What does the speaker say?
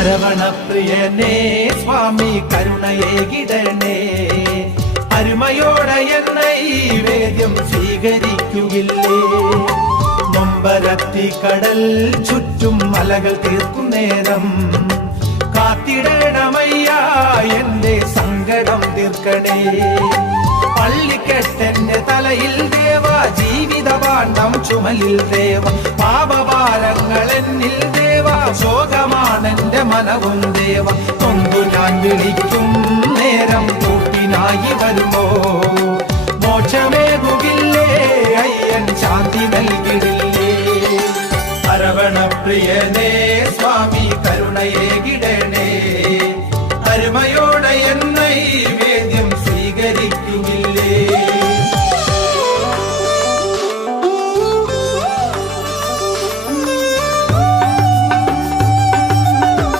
അരവണപ്രിയനേ സ്വാമി കരുണയേകിടണേ, അരുമയോടെ എന്നെ ഈ വേദ്യം സ്വീകരിക്കുകില്ലേ. നൊമ്പരത്തി കടൽ ചുറ്റും മലകൾ തീർക്കുന്നേരം കാത്തിടണമയ്യ എന്റെ സങ്കടം തീർക്കണേ. പള്ളിക്കെട്ടെന്റെ തലയിൽ ദേവ, ജീവിതപാണ്ഡം ചുമലിൽ ദേവ, പാപഭാരങ്ങൾ എന്നിൽ ദേവ, ശോകമാണെന്റെ മനവും ദേവ. നൊന്തു ഞാൻ വിളിക്കും നേരം കൂട്ടിനായി വരുമോ, മോക്ഷമേകുകില്ലേ അയ്യൻ ശാന്തി നൽകിടില്ലേ. അരവണപ്രിയനേ സ്വാമി കരുണയേ